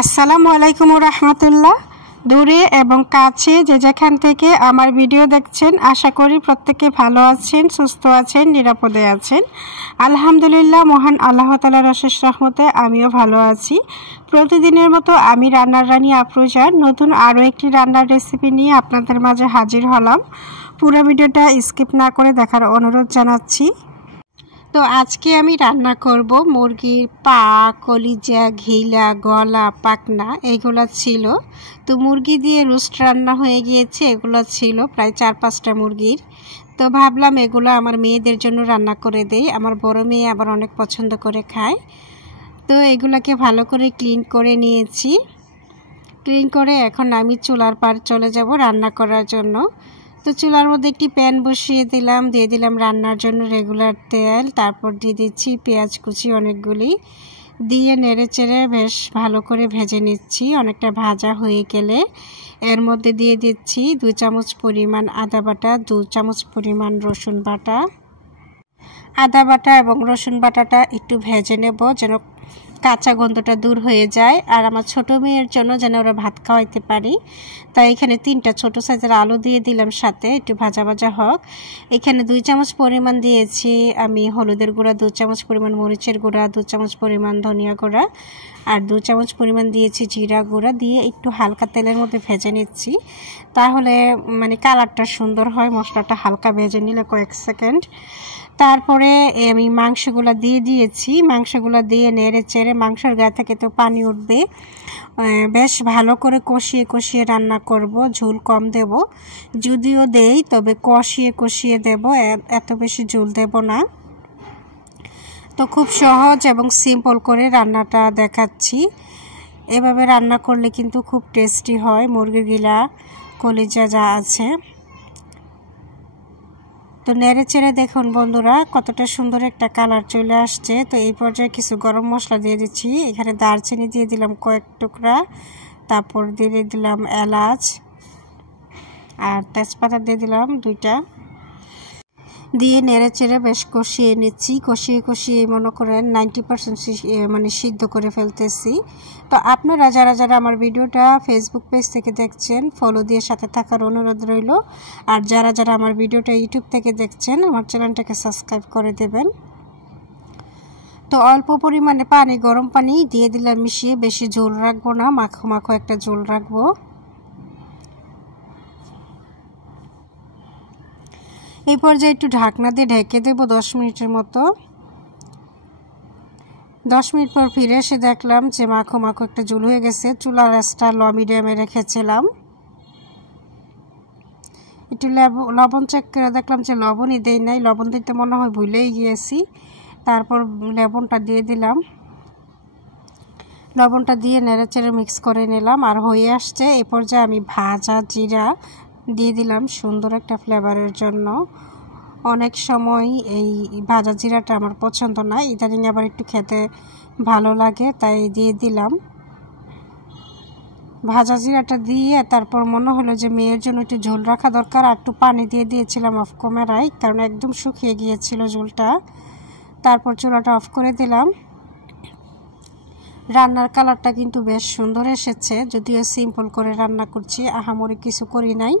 আসসালামু আলাইকুম রহমতুল্লাহ। দূরে এবং কাছে যে যেখান থেকে আমার ভিডিও দেখছেন, আশা করি প্রত্যেকে ভালো আছেন, সুস্থ আছেন, নিরাপদে আছেন। আলহামদুলিল্লাহ, মহান আল্লাহ তাআলার অশেষ রহমতে আমিও ভালো আছি। প্রতিদিনের মতো আমি রান্নার রানী আফরোজা নতুন আরও একটি রান্নার রেসিপি নিয়ে আপনাদের মাঝে হাজির হলাম। পুরো ভিডিওটা স্কিপ না করে দেখার অনুরোধ জানাচ্ছি। তো আজকে আমি রান্না করব মুরগির পা, কলিজা, ঘিলা, গলা, পাখনা এইগুলো ছিল। তো মুরগি দিয়ে রোস্ট রান্না হয়ে গিয়েছে, এগুলো ছিল প্রায় 4-5টা মুরগির। তো ভাবলাম এগুলো আমার মেয়েদের জন্য রান্না করে দেই, আমার বড় মেয়ে আবার অনেক পছন্দ করে খায়। তো এগুলাকে ভালো করে ক্লিন করে নিয়েছি। ক্লিন করে এখন আমি চুলার পার চলে যাব রান্না করার জন্য। তো চুলার মধ্যে একটি প্যান বসিয়ে দিলাম, দিয়ে দিলাম রান্নার জন্য রেগুলার তেল, তারপর দিয়ে দিচ্ছি পেঁয়াজ কুচি অনেকগুলি, দিয়ে নেড়ে চেড়ে বেশ ভালো করে ভেজে নিচ্ছি। অনেকটা ভাজা হয়ে গেলে এর মধ্যে দিয়ে দিচ্ছি 2 চামচ পরিমাণ আদা বাটা, 2 চামচ পরিমাণ রসুন বাটা। আদা বাটা এবং রসুন বাটাটা একটু ভেজে নেব যেন কাঁচা গন্ধটা দূর হয়ে যায়, আর আমার ছোট মেয়ের জন্য যেন ওরা ভাত খাওয়াইতে পারি। তাই এখানে 3টা ছোট সাইজের আলু দিয়ে দিলাম, সাথে একটু ভাজা ভাজা হোক। এখানে 2 চামচ পরিমাণ দিয়েছি আমি হলুদের গুঁড়া, 2 চামচ পরিমাণ মরিচের গুঁড়া, 2 চামচ পরিমাণ ধনিয়া গুঁড়া, আর 2 চামচ পরিমাণ দিয়েছি জিরা গুঁড়া, দিয়ে একটু হালকা তেলের মধ্যে ভেজে নিচ্ছি। তাহলে মানে কালারটা সুন্দর হয়, মশলাটা হালকা ভেজে নিলে কয়েক সেকেন্ড। তারপরে আমি মাংসগুলো দিয়ে দিয়েছি। মাংসগুলো দিয়ে নেড়ে চেড়ে, মাংসের গা থেকে তো পানি উঠবে, বেশ ভালো করে কষিয়ে কষিয়ে রান্না করব। ঝোল কম দেব, যদিও দেই তবে কষিয়ে কষিয়ে দেব, এত বেশি ঝোল দেব না। তো খুব সহজ এবং সিম্পল করে রান্নাটা দেখাচ্ছি। এভাবে রান্না করলে কিন্তু খুব টেস্টি হয় মুরগির গিলা, কলিজা যা আছে। তো নেড়ে চেড়ে দেখুন বন্ধুরা কতটা সুন্দর একটা কালার চলে আসছে। তো এই পর্যায়ে কিছু গরম মশলা দিয়ে দিচ্ছি। এখানে দারচিনি দিয়ে দিলাম কয়েক টুকরা, তারপর দিয়ে দিলাম এলাচ, আর তেজপাতা দিয়ে দিলাম 2টা, দিয়ে নেড়ে চেড়ে বেশ কষিয়ে নিচ্ছি। কষিয়ে কষিয়ে মনে করেন 90% মানে সিদ্ধ করে ফেলতেছি। তো আপনারা যারা যারা আমার ভিডিওটা ফেসবুক পেজ থেকে দেখছেন, ফলো দিয়ে সাথে থাকার অনুরোধ রইল। আর যারা যারা আমার ভিডিওটা ইউটিউব থেকে দেখছেন, আমার চ্যানেলটাকে সাবস্ক্রাইব করে দেবেন। তো অল্প পরিমাণে পানি, গরম পানি দিয়ে দিলাম মিশিয়ে, বেশি ঝোল রাখবো না, মাখো মাখো একটা ঝোল রাখবো। এই পর্যায়ে একটু ঢাকনা দিয়ে ঢেকে দেবো 10 মিনিটের মতো। 10 মিনিট পর ফিরে এসে দেখলাম যে মাখো মাখো একটা ঝোল হয়ে গেছে। চুলার আঁচটা লো মিডিয়ামে রেখেছিলাম। একটু লবণ চেক করে দেখলাম যে লবণই দেই নাই, লবণ দিতে মনে হয় ভুলেই গিয়েছি। তারপর লবণটা দিয়ে দিলাম, লবণটা দিয়ে নেড়ে চেড়ে মিক্স করে নিলাম, আর হয়ে আসছে। এই পর্যায়ে আমি ভাজা জিরা দিয়ে দিলাম সুন্দর একটা ফ্লেভারের জন্য। অনেক সময় এই ভাজা জিরাটা আমার পছন্দ না, ইদানিং আবার একটু খেতে ভালো লাগে, তাই দিয়ে দিলাম ভাজা জিরাটা। দিয়ে তারপর মনে হলো যে মেয়ের জন্য একটু ঝোল রাখা দরকার, আর একটু পানি দিয়ে দিয়েছিলাম অফ ক্যামেরায়, কারণ একদম শুকিয়ে গিয়েছিল ঝোলটা। তারপর চুলাটা অফ করে দিলাম। রান্নার কালারটা কিন্তু বেশ সুন্দর এসেছে, যদিও সিম্পল করে রান্না করছি, আহামরি কিছু করি নাই।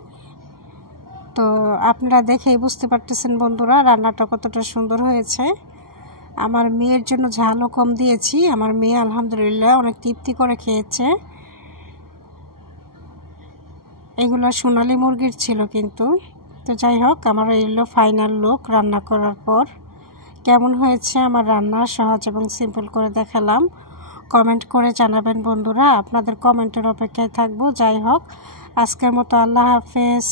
তো আপনারা দেখেই বুঝতে পারতেছেন বন্ধুরা রান্নাটা কতটা সুন্দর হয়েছে। আমার মেয়ের জন্য ঝালও কম দিয়েছি, আমার মেয়ে আলহামদুলিল্লাহ অনেক তৃপ্তি করে খেয়েছে। এগুলো সোনালী মুরগির ছিল কিন্তু। তো যাই হোক, আমার এলো ফাইনাল লুক রান্না করার পর। কেমন হয়েছে আমার রান্না, সহজ এবং সিম্পল করে দেখালাম। কমেন্ট করে জানাবেন বন্ধুরা, আপনাদের কমেন্টের অপেক্ষায় থাকবো। যাই হোক, আজকের মতো আল্লাহ হাফেজ।